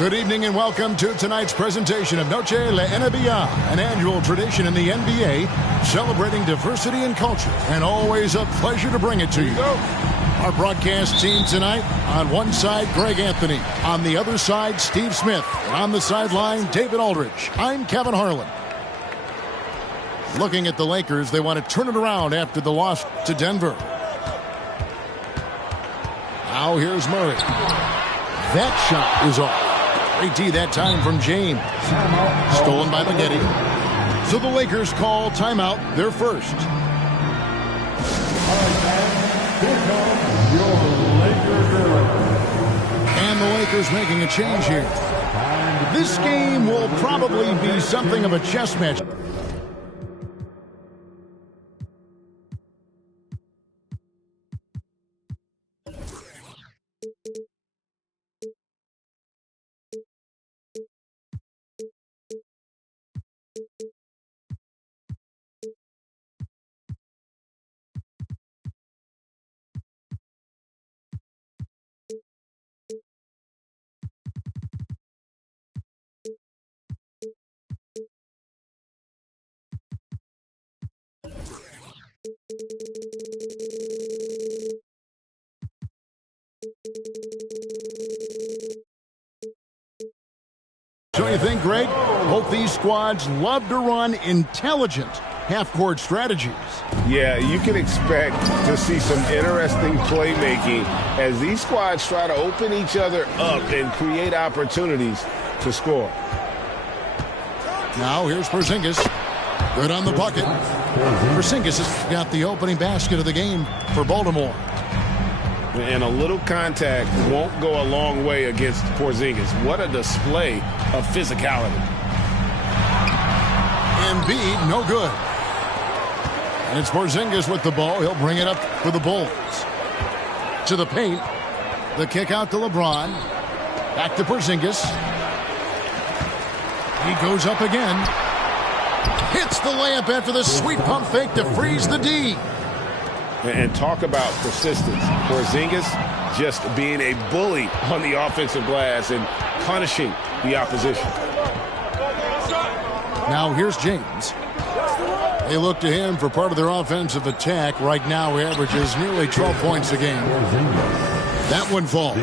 Good evening and welcome to tonight's presentation of Noche La NBA, an annual tradition in the NBA celebrating diversity and culture, and always a pleasure to bring it to you. Our broadcast team tonight, on one side, Greg Anthony. On the other side, Steve Smith. And on the sideline, David Aldridge. I'm Kevin Harlan. Looking at the Lakers, they want to turn it around after the loss to Denver. Now here's Murray. That shot is off. Great D that time from James. Stolen by Maggette. So the Lakers call timeout, their first. And the Lakers making a change here. This game will probably be something of a chess match. So you think, Greg, both these squads love to run intelligent half-court strategies. Yeah, you can expect to see some interesting playmaking as these squads try to open each other up and create opportunities to score. Now here's Porzingis. Good on the bucket. Porzingis has got the opening basket of the game for Baltimore. And a little contact won't go a long way against Porzingis. What a display of physicality. Embiid, no good. And it's Porzingis with the ball. He'll bring it up for the Bulls. To the paint. The kick out to LeBron. Back to Porzingis. He goes up again. Hits the layup after the sweet pump fake to freeze the D. And talk about persistence. Porzingis just being a bully on the offensive glass and punishing the opposition. Now here's James. They look to him for part of their offensive attack. Right now he averages nearly 12 points a game. That one falls.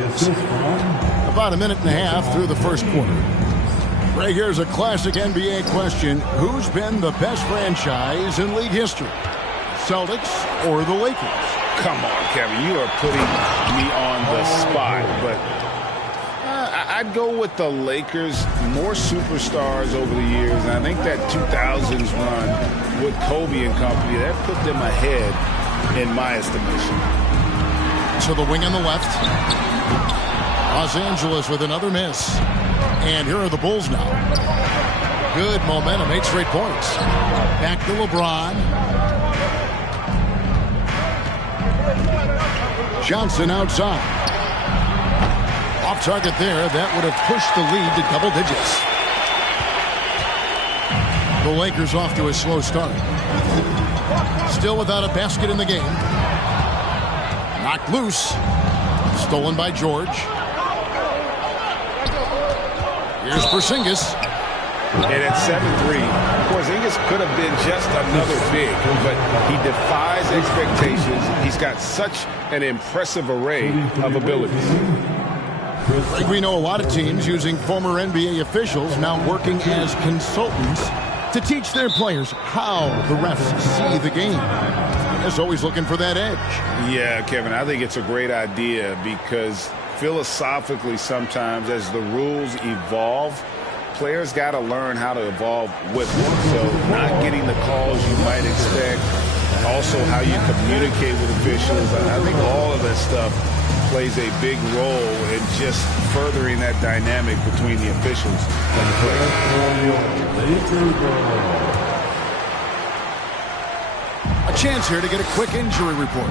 About a minute and a half through the first quarter. Right here's a classic NBA question. Who's been the best franchise in league history? Celtics or the Lakers? Come on, Kevin. You are putting me on the spot. But I'd go with the Lakers. More superstars over the years. And I think that 2000s run with Kobe and company, that put them ahead in my estimation. To the wing on the left. Los Angeles with another miss. And here are the Bulls now. Good momentum, 8 straight points. Back to LeBron. Johnson outside. Off target there. That would have pushed the lead to double digits. The Lakers off to a slow start. Still without a basket in the game. Knocked loose. Stolen by George. Here's Porzingis. And at 7'3", Porzingis could have been just another big, but he defies expectations. He's got such an impressive array of abilities. We know a lot of teams using former NBA officials now working as consultants to teach their players how the refs see the game. Just always looking for that edge. Yeah, Kevin, I think it's a great idea because philosophically sometimes as the rules evolve, players got to learn how to evolve with them. So not getting the calls you might expect, also how you communicate with officials. I think all of that stuff plays a big role in just furthering that dynamic between the officials and the players. A chance here to get a quick injury report.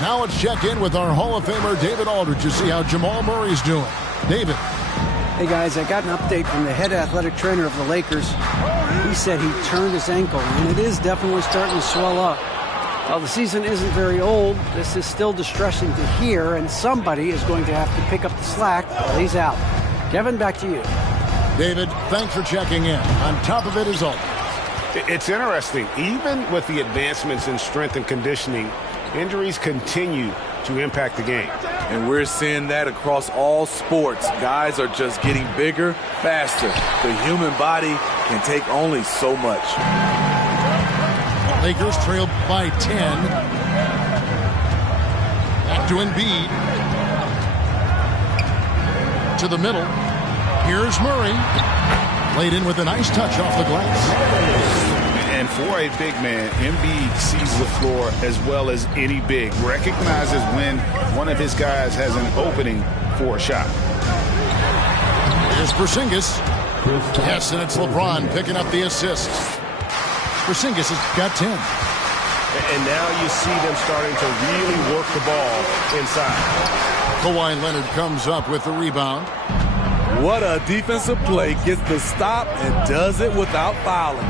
Now let's check in with our Hall of Famer David Aldridge to see how Jamal Murray's doing. David. Hey guys, I got an update from the head athletic trainer of the Lakers. He said he turned his ankle, and it is definitely starting to swell up. While the season isn't very old, this is still distressing to hear, and somebody is going to have to pick up the slack while he's out. Kevin, back to you. David, thanks for checking in. On top of it as always. It's interesting. Even with the advancements in strength and conditioning, injuries continue to impact the game. And we're seeing that across all sports. Guys are just getting bigger, faster. The human body can take only so much. Lakers trail by 10. Back to Embiid. To the middle. Here's Murray. Laid in with a nice touch off the glass. And for a big man, Embiid sees the floor as well as any big. Recognizes when one of his guys has an opening for a shot. Here's Porzingis. Yes, and it's LeBron picking up the assists. Porzingis has got 10. And now you see them starting to really work the ball inside. Kawhi Leonard comes up with the rebound. What a defensive play. Gets the stop and does it without fouling.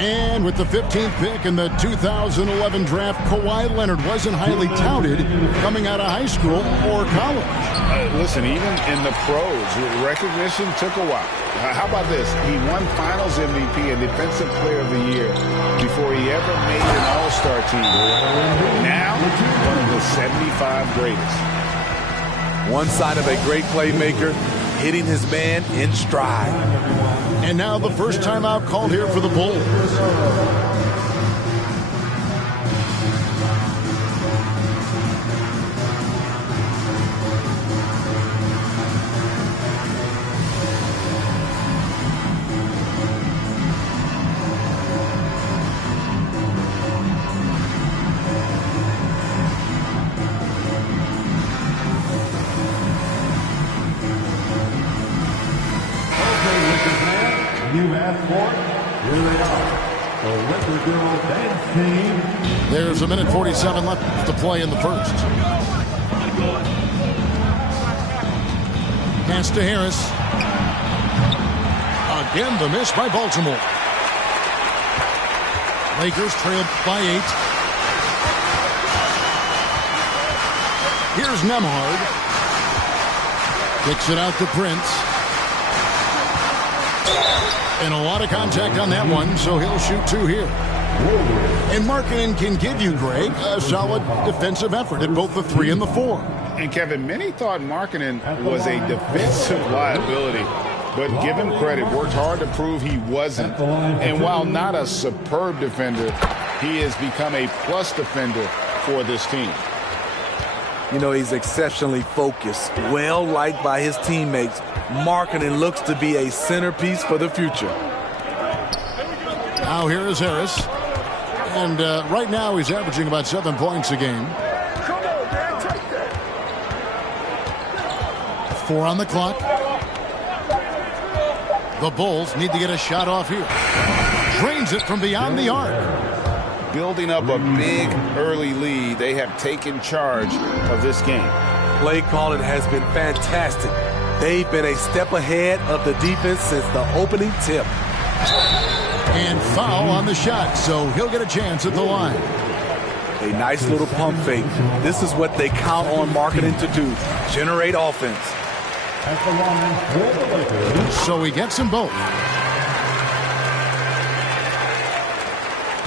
And with the 15th pick in the 2011 draft, Kawhi Leonard wasn't highly touted coming out of high school or college. Listen, even in the pros, recognition took a while. How about this? He won Finals MVP and Defensive Player of the Year before he ever made an All-Star team. Now, one of the 75 greatest. One sign of a great playmaker, hitting his man in stride. And now the first timeout called here for the Bulls. There's a minute 47 left to play in the first. Pass to Harris. Again, the miss by Baltimore. Lakers trail by 8. Here's Nembhard. Kicks it out to Prince. And a lot of contact on that one, so he'll shoot 2 here. And Markkanen can give you, Greg, a solid defensive effort at both the 3 and the 4. And Kevin, many thought Markkanen was a defensive liability, but give him credit, worked hard to prove he wasn't. And while not a superb defender, he has become a plus defender for this team. You know, he's exceptionally focused, well liked by his teammates. Markkanen looks to be a centerpiece for the future. Now here is Harris. And right now he's averaging about 7 points a game. 4 on the clock. The Bulls need to get a shot off here. Drains it from beyond the arc. Building up a big early lead, they have taken charge of this game. Play calling has been fantastic. They've been a step ahead of the defense since the opening tip. And foul on the shot, so he'll get a chance at the line. A nice little pump fake. This is what they count on Markkanen to do, generate offense. So he gets them both.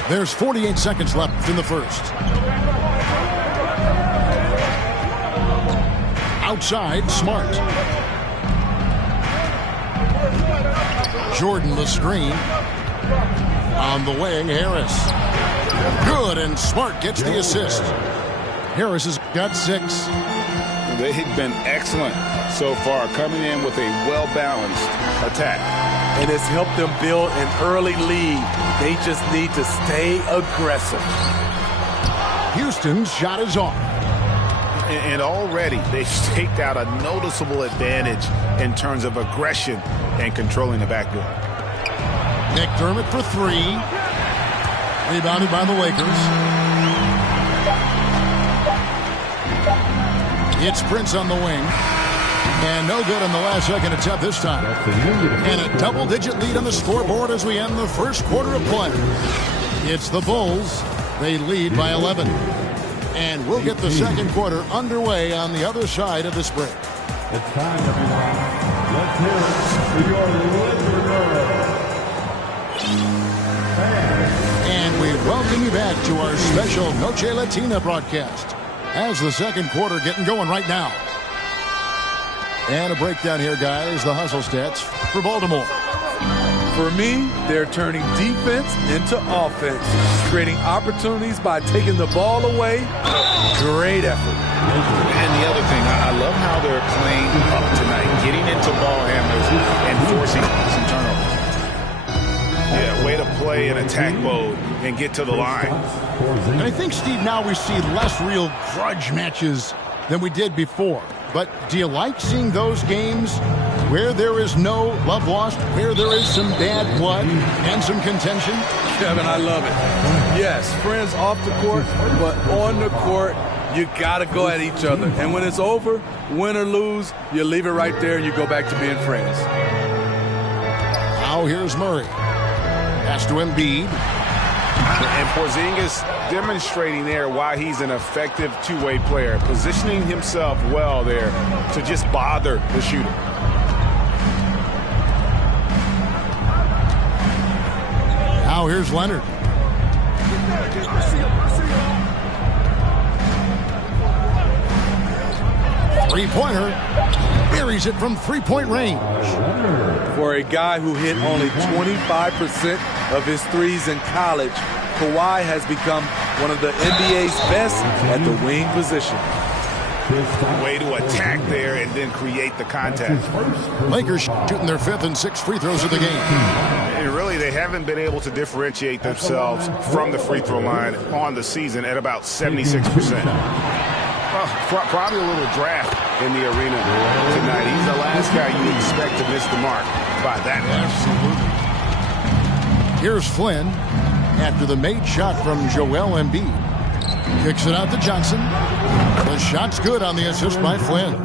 There's 48 seconds left in the first. Outside, Smart. Jordan the screen. On the wing, Harris. Good, and Smart gets the assist. Harris has got 6. They've been excellent so far, coming in with a well-balanced attack. And it's helped them build an early lead. They just need to stay aggressive. Houston's shot is off. And already they've staked out a noticeable advantage in terms of aggression and controlling the backboard. McDermott for 3. Rebounded by the Lakers. It's Prince on the wing. And no good on the last second attempt this time. And a double-digit lead on the scoreboard as we end the first quarter of play. It's the Bulls. They lead by 11. And we'll get the second quarter underway on the other side of this break. It's time, everyone. Let's hear it for your Laker girls. And we welcome you back to our special Noche Latina broadcast as the second quarter getting going right now. And a breakdown here, guys. The hustle stats for Baltimore. For me, they're turning defense into offense, creating opportunities by taking the ball away. Great effort. And the other thing, I love how they're playing up tonight, getting into ball handlers and forcing some turnovers. Yeah, way to play in attack mode and get to the line. And I think, Steve, now we see less real grudge matches than we did before. But do you like seeing those games where there is no love lost, where there is some bad blood and some contention? Kevin, I love it. Yes, friends off the court, but on the court, you got to go at each other. And when it's over, win or lose, you leave it right there and you go back to being friends. Now here's Murray. Pass to Embiid. And Porzingis demonstrating there why he's an effective two-way player, positioning himself well there to just bother the shooter. Now here's Leonard. Three-pointer. Buries it from three-point range. For a guy who hit only 25% of his threes in college, Kawhi has become one of the NBA's best at the wing position. Way to attack there and then create the contact. Lakers shooting their fifth and sixth free throws of the game. And really, they haven't been able to differentiate themselves from the free throw line on the season at about 76%. Well, probably a little draft in the arena tonight. He's the last guy you expect to miss the mark by that much. Absolutely. Here's Flynn after the made shot from Joel Embiid. Kicks it out to Johnson. The shot's good on the assist by Flynn.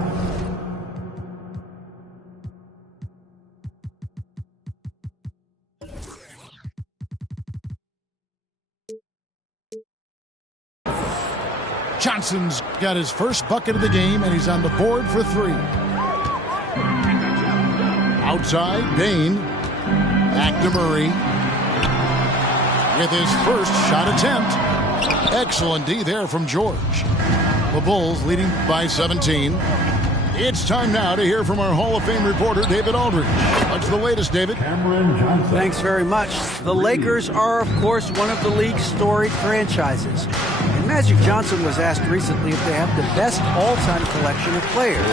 Johnson's got his first bucket of the game, and he's on the board for three. Outside, Bain. Back to Murray. With his first shot attempt. Excellent D there from George. The Bulls leading by 17. It's time now to hear from our Hall of Fame reporter, David Aldridge. What's the latest, David? Thanks very much. The Lakers are, of course, one of the league's storied franchises. And Magic Johnson was asked recently if they have the best all-time collection of players.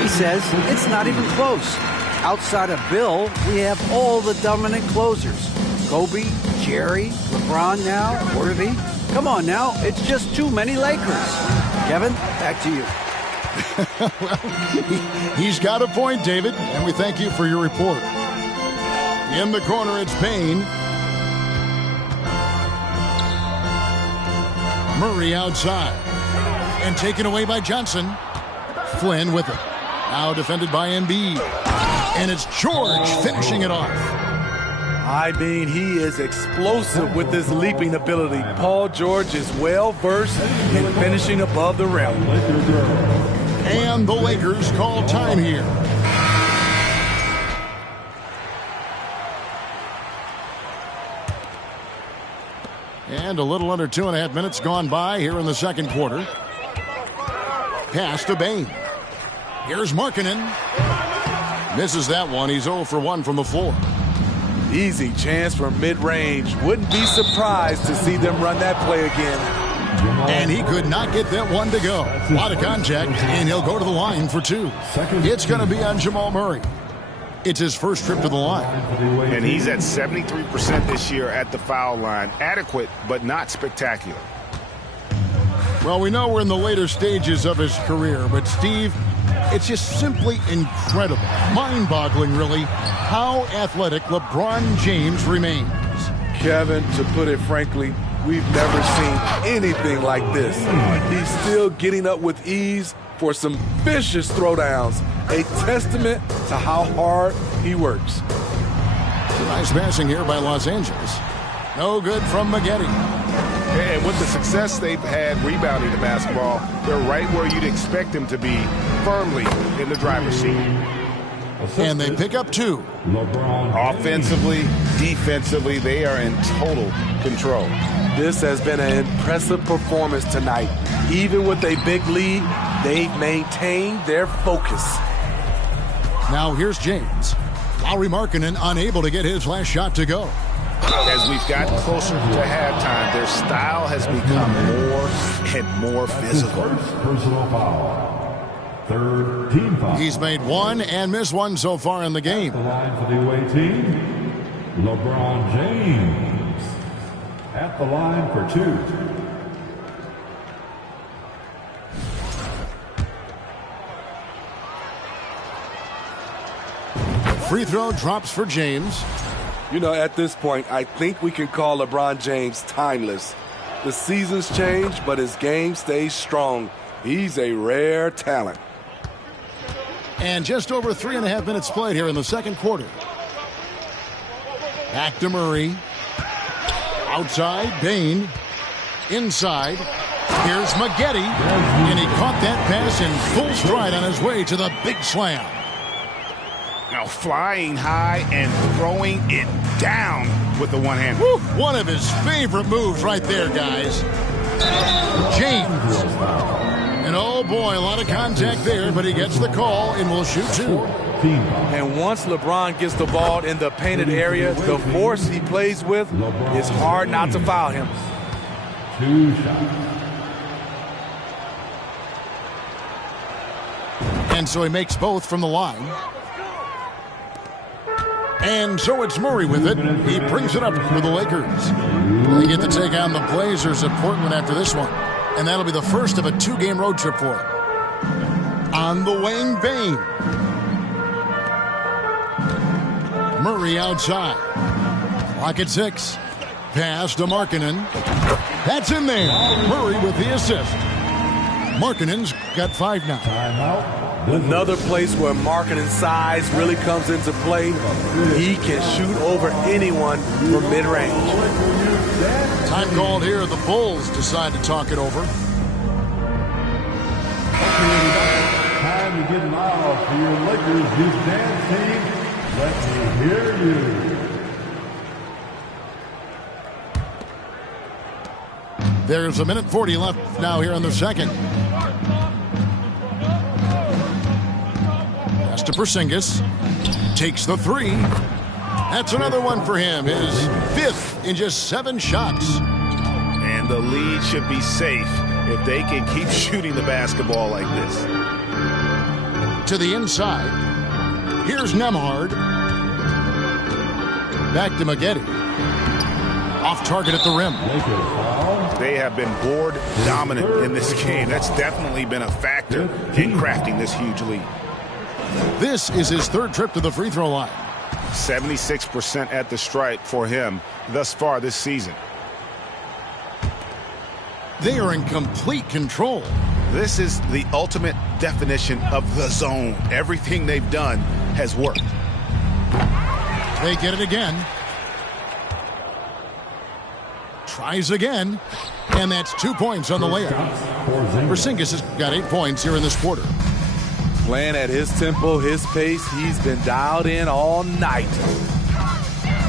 He says it's not even close. Outside of Bill, we have all the dominant closers. Kobe, Jerry, LeBron now, Worthy. Come on now, it's just too many Lakers. Kevin, back to you. Well, he's got a point, David, and we thank you for your report. In the corner, it's Payne. Murray outside. And taken away by Johnson. Flynn with it. Now defended by Embiid. And it's George finishing it off. I mean, he is explosive with his leaping ability. Paul George is well-versed in finishing above the rim. And the Lakers call time here. And a little under 2.5 minutes gone by here in the second quarter. Pass to Bain. Here's Markkanen. Misses that one. He's 0 for 1 from the floor. Easy chance from mid-range. Wouldn't be surprised to see them run that play again. And he could not get that one to go. A lot of contact, and he'll go to the line for two. It's going to be on Jamal Murray. It's his first trip to the line. And he's at 73% this year at the foul line. Adequate, but not spectacular. Well, we know we're in the later stages of his career, but Steve, it's just simply incredible, mind-boggling really, how athletic LeBron James remains. Kevin, to put it frankly, we've never seen anything like this. He's still getting up with ease for some vicious throwdowns, a testament to how hard he works. Nice passing here by Los Angeles. No good from Maggette. And with the success they've had rebounding the basketball, they're right where you'd expect them to be firmly in the driver's seat. And they pick up 2. Offensively, defensively, they are in total control. This has been an impressive performance tonight. Even with a big lead, they've maintained their focus. Now here's James. Lauri Markkanen unable to get his last shot to go. As we've gotten closer to halftime, their style has become more and more physical. First personal foul. Third team foul. He's made 1 and missed 1 so far in the game. The line for the away team, LeBron James. At the line for 2. Free throw drops for James. You know, at this point, I think we can call LeBron James timeless. The seasons change, but his game stays strong. He's a rare talent. And just over 3.5 minutes played here in the second quarter. Back to Murray. Outside, Bain. Inside. Here's Maggette. And he caught that pass in full stride on his way to the big slam. Now flying high and throwing it down with the one hand. Woo, one of his favorite moves right there, guys. James. And oh boy, a lot of contact there, but he gets the call and will shoot 2. And once LeBron gets the ball in the painted area, the force he plays with, it's hard not to foul him. 2 shots. And so he makes both from the line. And so it's Murray with it. He brings it up for the Lakers. They get to take on the Blazers at Portland after this one. And that'll be the first of a 2-game road trip for him. On the wing, Bain. Murray outside. Clock at 6. Pass to Markkanen. That's in there. Murray with the assist. Markkanen's got 5 now. Timeout. Another place where Markkanen's size really comes into play. He can shoot over anyone from mid-range. Time called here. The Bulls decide to talk it over. Time to get loud for your Lakers Youth Dance team. Let me hear you. There's 1:40 left now here in the second. Pass to Porzingis. Takes the 3. That's another one for him. His 5th in just 7 shots. And the lead should be safe if they can keep shooting the basketball like this. To the inside. Here's Nembhard. Back to Maggette. Off target at the rim. They have been board dominant in this game. That's definitely been a factor in crafting this huge lead. This is his 3rd trip to the free throw line. 76% at the stripe for him thus far this season. They are in complete control. This is the ultimate definition of the zone. Everything they've done has worked. They get it again. Tries again. And that's 2 points on the layup. Porzingis has got 8 points here in this quarter. Playing at his tempo, his pace, he's been dialed in all night.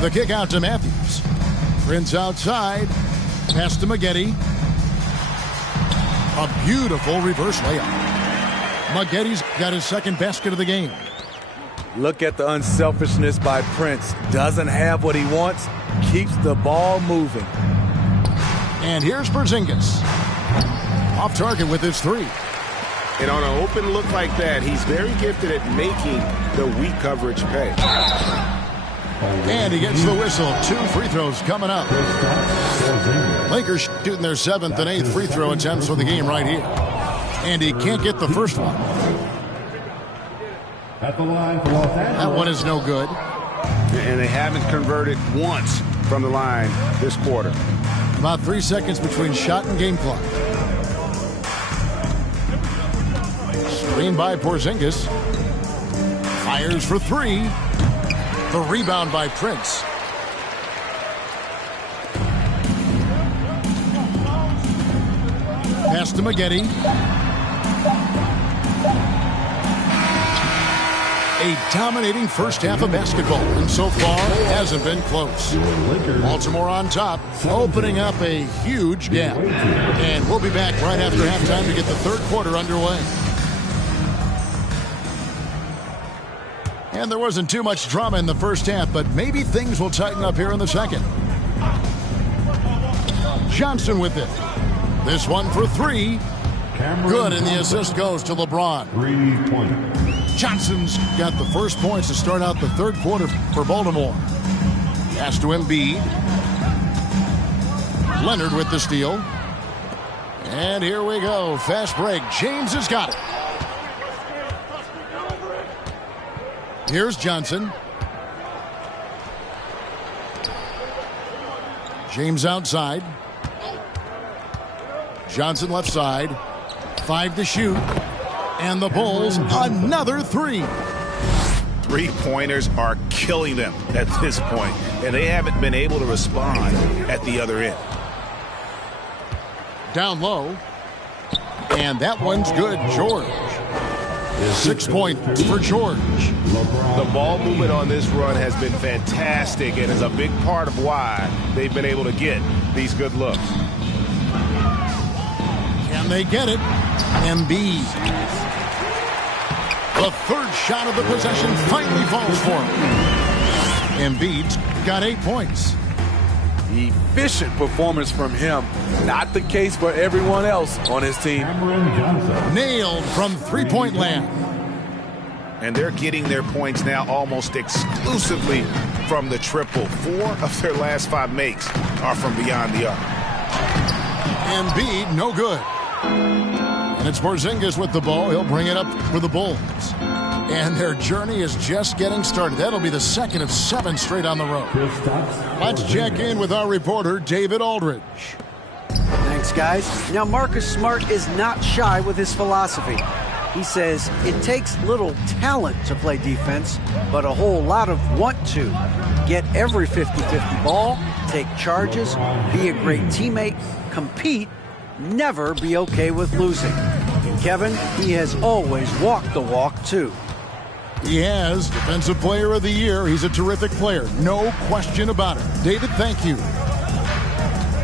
The kick out to Matthews. Prince outside. Pass to Maggette. A beautiful reverse layup. Maggette's got his 2nd basket of the game. Look at the unselfishness by Prince. Doesn't have what he wants, keeps the ball moving. And here's Porzingis. Off target with his 3. And on an open look like that, he's very gifted at making the weak coverage pay. And he gets the whistle. 2 free throws coming up. Lakers shooting their 7th and 8th free throw attempts for the game right here. And he can't get the first one. At the line for Los Angeles. That one is no good. And they haven't converted once from the line this quarter. About 3 seconds between shot and game clock. Screen by Porzingis. Fires for 3. The rebound by Prince. Pass to Maggette. A dominating first half of basketball, and so far hasn't been close. Baltimore on top, opening up a huge gap. And we'll be back right after halftime to get the third quarter underway. And there wasn't too much drama in the first half, but maybe things will tighten up here in the second. Johnson with it. This one for three. Good, and the assist goes to LeBron. 3-pointer. Johnson's got the first points to start out the third quarter for Baltimore. Pass to Embiid. Leonard with the steal. And here we go. Fast break. James has got it. Here's Johnson. James outside. Johnson left side. 5 to shoot. And the Bulls, another three. Three-pointers are killing them at this point, and they haven't been able to respond at the other end. Down low. And that one's good. George. 6 points for George. The ball movement on this run has been fantastic and is a big part of why they've been able to get these good looks. Can they get it? Embiid. The third shot of the possession finally falls for him. Embiid's got 8 points. Efficient performance from him. Not the case for everyone else on his team. Nailed from three-point land. And they're getting their points now almost exclusively from the triple. 4 of their last 5 makes are from beyond the arc. Embiid, no good. And it's Porzingis with the ball. He'll bring it up for the Bulls. And their journey is just getting started. That'll be the second of 7 straight on the road. Let's check in with our reporter, David Aldridge. Thanks, guys. Now, Marcus Smart is not shy with his philosophy. He says it takes little talent to play defense, but a whole lot of want to. Get every 50-50 ball, take charges, be a great teammate, compete, never be okay with losing. And Kevin, he has always walked the walk, too. He has Defensive Player of the Year. He's a terrific player. No question about it. David, thank you.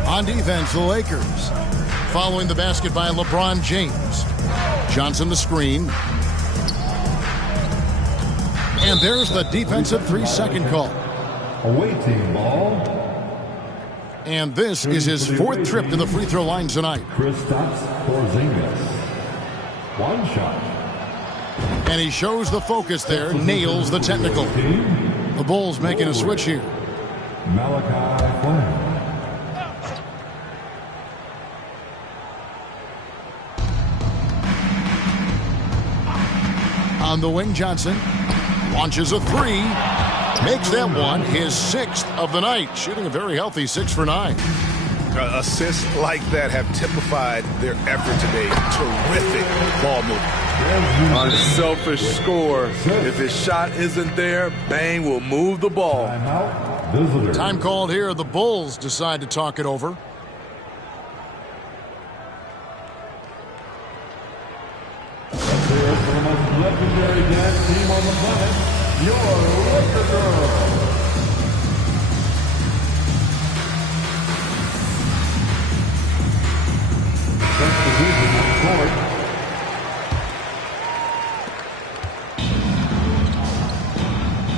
On defense, the Lakers. Following the basket by LeBron James. Johnson the screen. And there's the defensive 3-second call. Awaiting ball. And this is his 4th trip to the free throw line tonight. Kristaps Porzingis. One shot. And he shows the focus there, nails the technical. The Bulls making a switch here. Malachi Flynn. On the wing, Johnson launches a 3. Makes that one his 6th of the night. Shooting a very healthy 6 for 9. Assists like that have typified their effort today. Terrific ball movement. Unselfish score. If his shot isn't there, Bang will move the ball. Time called here. The Bulls decide to talk it over. The most legendary dance team on the planet, your Laker Girls.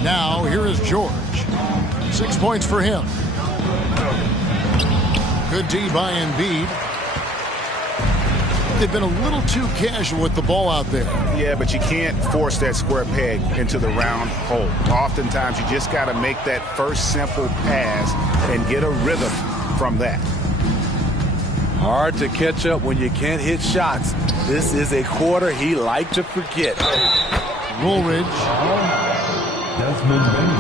Now, here is George. 6 points for him. Good D by Embiid. They've been a little too casual with the ball out there. Yeah, but you can't force that square peg into the round hole. Oftentimes, you just got to make that first simple pass and get a rhythm from that. Hard to catch up when you can't hit shots. This is a quarter he liked to forget. Woolridge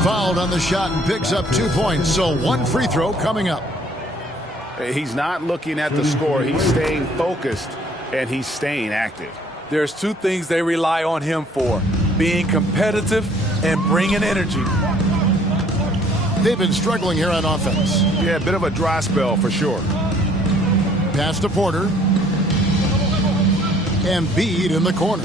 fouled on the shot and picks up 2 points. So 1 free throw coming up. He's not looking at the score. He's staying focused, and he's staying active. There's 2 things they rely on him for: being competitive and bringing energy. They've been struggling here on offense. Yeah, a bit of a dry spell for sure. Pass to Porter. Embiid in the corner.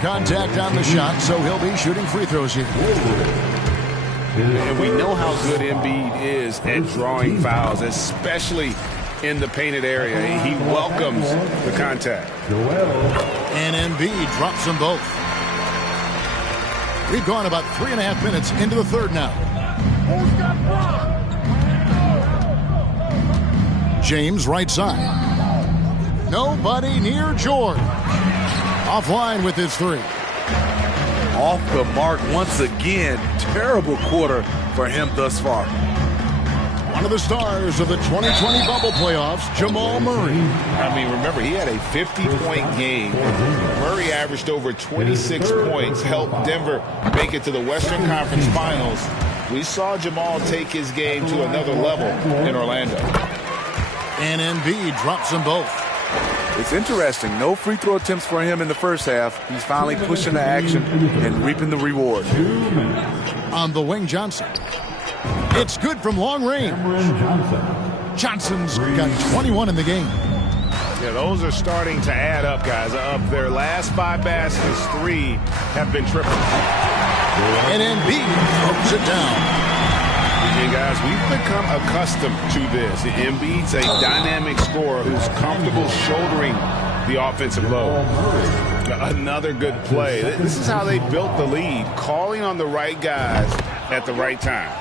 contact on the shot, so he'll be shooting free throws here. And we know how good Embiid is at drawing fouls, especially in the painted area. He welcomes the contact. And Embiid drops them both. We've gone about 3.5 minutes into the third now. James right side. Nobody near George. Offline with his three. Off the mark once again. Terrible quarter for him thus far. One of the stars of the 2020 bubble playoffs, Jamal Murray. I mean, remember, he had a 50-point game. Murray averaged over 26 points, helped Denver make it to the Western Conference Finals. We saw Jamal take his game to another level in Orlando. And Embiid drops them both. It's interesting. No free throw attempts for him in the first half. He's finally pushing the action and reaping the reward. On the wing, Johnson. It's good from long range. Johnson's got 21 in the game. Yeah, those are starting to add up, guys. Of their last 5 baskets, 3 have been triple. And Embiid throws it down. And guys, we've become accustomed to this. Embiid's a dynamic scorer who's comfortable shouldering the offensive load. Another good play. This is how they built the lead, calling on the right guys at the right time.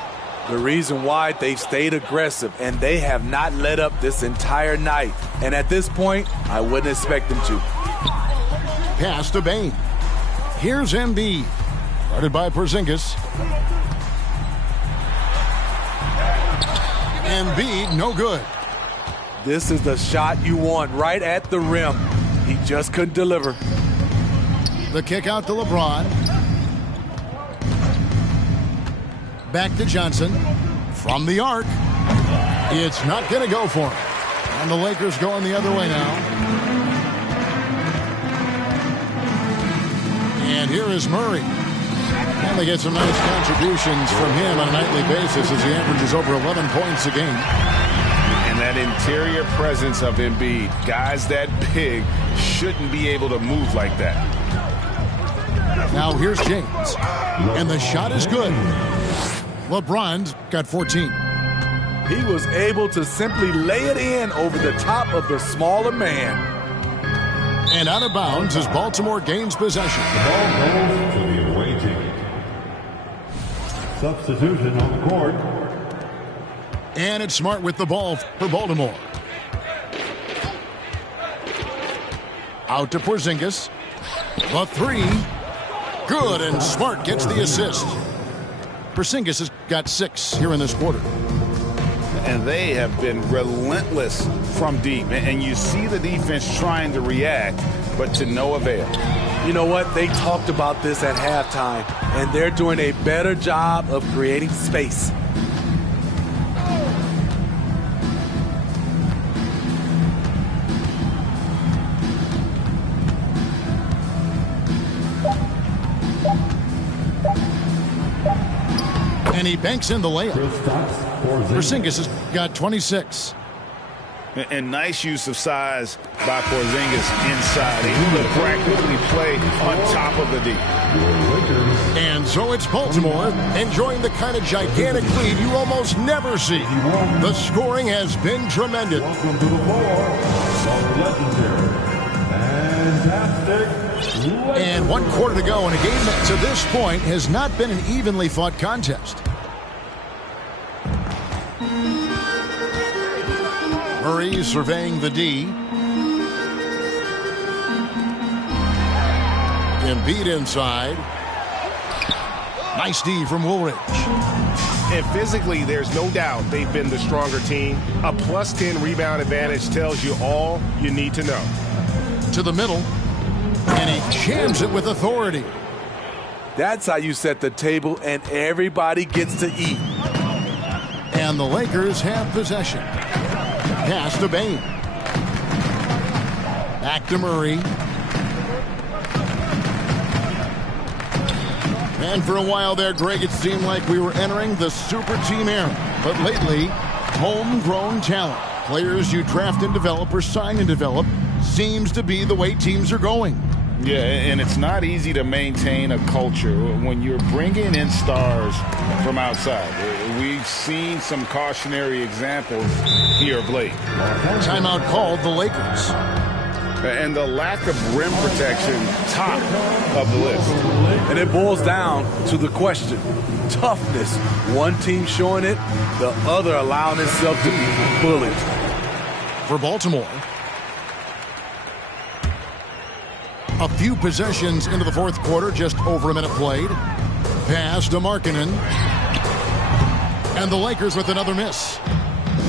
The reason why they've stayed aggressive, and they have not let up this entire night. And at this point, I wouldn't expect them to. Pass to Bane. Here's Embiid. Guarded by Porzingis. Embiid, no good. This is the shot you want right at the rim. He just couldn't deliver. The kick out to LeBron. Back to Johnson. From the arc. It's not going to go for him. And the Lakers going the other way now. And here is Murray. And they get some nice contributions from him on a nightly basis as he averages over 11 points a game. And that interior presence of Embiid, guys that big shouldn't be able to move like that. Now here's James. And the shot is good. LeBron's got 14. He was able to simply lay it in over the top of the smaller man. And out of bounds as Baltimore gains possession. The ball goes to the away team. Substitution on the court. And it's Smart with the ball for Baltimore. Out to Porzingis. The three. Good, and Smart gets the assist. Porzingis has got 6 here in this quarter. And they have been relentless from deep. And you see the defense trying to react, but to no avail. You know what? They talked about this at halftime, and they're doing a better job of creating space. And he banks in the layup. Porzingis has got 26. And nice use of size by Porzingis inside. Able to practically play on top of the D. And so it's Baltimore enjoying the kind of gigantic lead you almost never see. The scoring has been tremendous. Welcome to the floor, the legendary, fantastic. And 1 quarter to go in a game that to this point has not been an evenly fought contest. Murray surveying the D. Embiid inside. Nice D from Woolridge. And physically, there's no doubt they've been the stronger team. A +10 rebound advantage tells you all you need to know. To the middle. And he jams it with authority. That's how you set the table and everybody gets to eat. And the Lakers have possession. Pass to Bane. Back to Murray. And for a while there, Greg, it seemed like we were entering the super team era. But lately, homegrown talent, players you draft and develop or sign and develop, seems to be the way teams are going. Yeah, and it's not easy to maintain a culture when you're bringing in stars from outside. We've seen some cautionary examples here of late. Timeout called the Lakers. And the lack of rim protection, top of the list. And it boils down to the question. Toughness. One team showing it, the other allowing itself to be bullied. For Baltimore, a few possessions into the fourth quarter, just over a minute played. Pass to Markkanen. And the Lakers with another miss.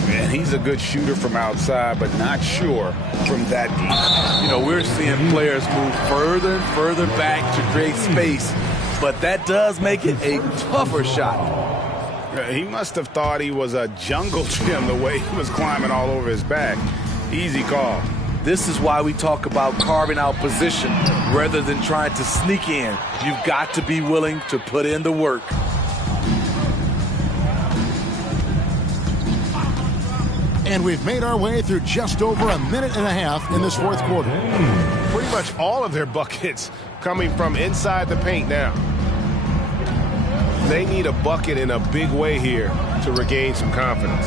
Man, he's a good shooter from outside, but not sure from that deep. You know, we're seeing players move further and further back to create space, but that does make it a tougher shot. He must have thought he was a jungle gym the way he was climbing all over his back. Easy call. This is why we talk about carving out position rather than trying to sneak in. You've got to be willing to put in the work. And we've made our way through just over a minute and a half in this fourth quarter. Pretty much all of their buckets coming from inside the paint now. They need a bucket in a big way here to regain some confidence.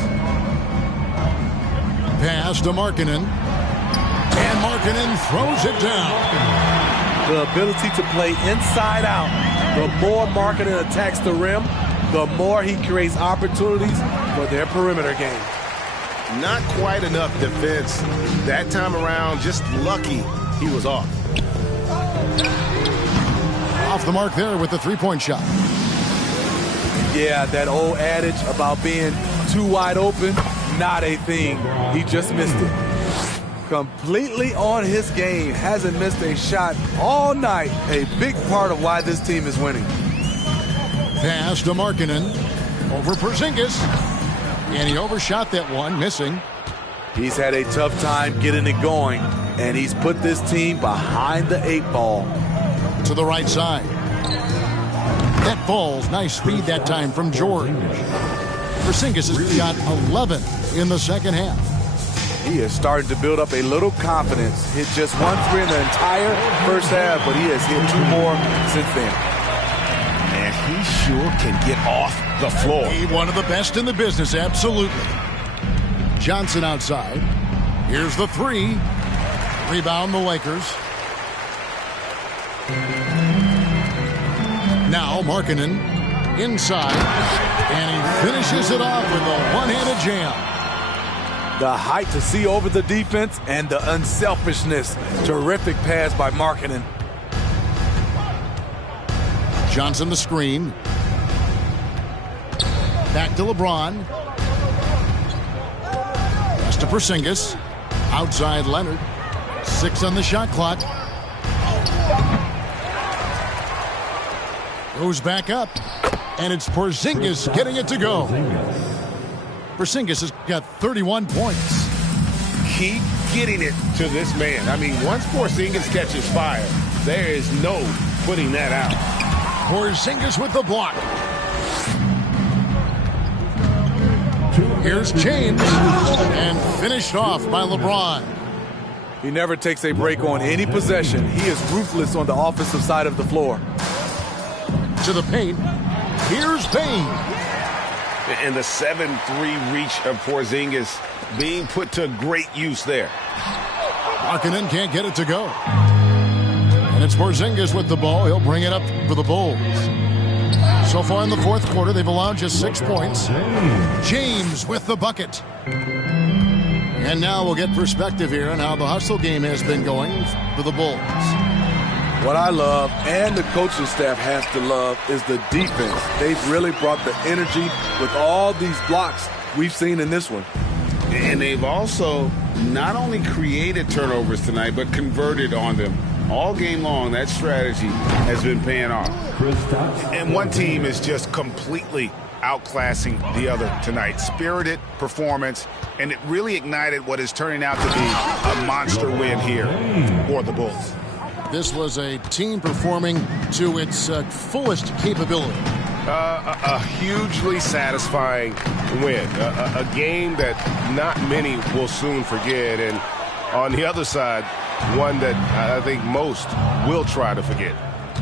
Pass to Markkanen. And Markkanen throws it down. The ability to play inside out. The more Markkanen attacks the rim, the more he creates opportunities for their perimeter game. Not quite enough defense that time around. Just lucky he was off. Off the mark there with the three-point shot. Yeah, that old adage about being too wide open, not a thing. He just missed it. Completely on his game. Hasn't missed a shot all night. A big part of why this team is winning. Pass to Markkanen. Over Porzingis. And he overshot that one, missing. He's had a tough time getting it going, and he's put this team behind the 8 ball. To the right side. That falls. Nice feed that time from George. Porzingis has got 11 in the second half. He is starting to build up a little confidence. Hit just 1 3 in the entire first half, but he has hit 2 more since then. And he sure can get off the floor. One of the best in the business, absolutely. Johnson outside. Here's the three. Rebound the Lakers. Now Markkanen inside. And he finishes it off with a one-handed jam. The height to see over the defense and the unselfishness. Terrific pass by Markkanen. Johnson the screen. Back to LeBron. Pass to Porzingis. Outside Leonard. 6 on the shot clock. Goes back up. And it's Porzingis getting it to go. Porzingis has got 31 points. Keep getting it to this man. I mean, once Porzingis catches fire, there is no putting that out. Porzingis with the block. Here's James. And finished off by LeBron. He never takes a break on any possession. He is ruthless on the offensive side of the floor. To the paint. Here's Payne. And the 7-3 reach of Porzingis being put to great use there. Markkanen can't get it to go. And it's Porzingis with the ball. He'll bring it up for the Bulls. So far in the fourth quarter, they've allowed just 6 points. James with the bucket. And now we'll get perspective here on how the hustle game has been going for the Bulls. What I love, and the coaching staff has to love, is the defense. They've really brought the energy with all these blocks we've seen in this one. And they've also not only created turnovers tonight, but converted on them. All game long, that strategy has been paying off. And one team is just completely outclassing the other tonight. Spirited performance, and it really ignited what is turning out to be a monster win here for the Bulls. This was a team performing to its fullest capability. A hugely satisfying win. A game that not many will soon forget. And on the other side, one that I think most will try to forget.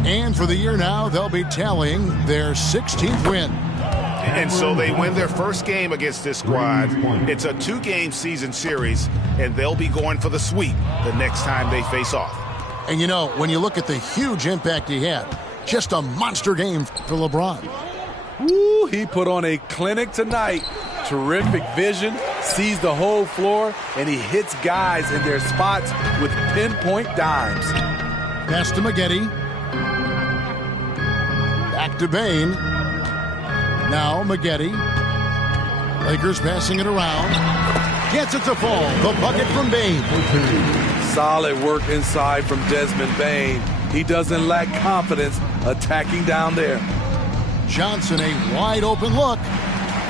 And for the year now, they'll be tallying their 16th win. And so they win their first game against this squad. It's a 2-game season series, and they'll be going for the sweep the next time they face off. And you know, when you look at the huge impact he had, just a monster game for LeBron. Woo, he put on a clinic tonight. Terrific vision, sees the whole floor, and he hits guys in their spots with pinpoint dimes. Pass to Maggette. Back to Bane. Now Maggette. Lakers passing it around. Gets it to fall. The bucket from Bane. Solid work inside from Desmond Bane. He doesn't lack confidence attacking down there. Johnson, a wide open look.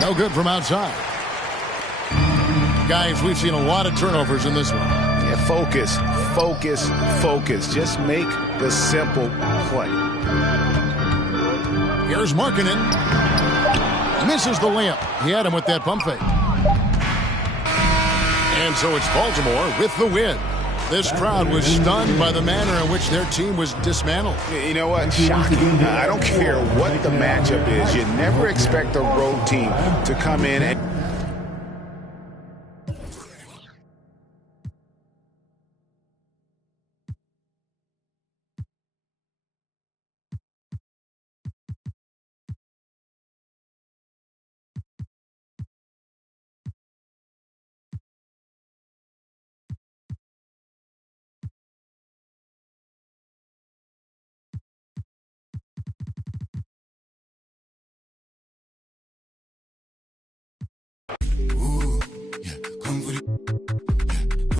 No good from outside. Guys, we've seen a lot of turnovers in this one. Yeah, focus, focus, focus. Just make the simple play. Here's Markkanen. Misses the layup. He had him with that pump fake. And so it's Baltimore with the win. This crowd was stunned by the manner in which their team was dismantled. You know what? Shocking. I don't care what the matchup is. You never expect a road team to come in and...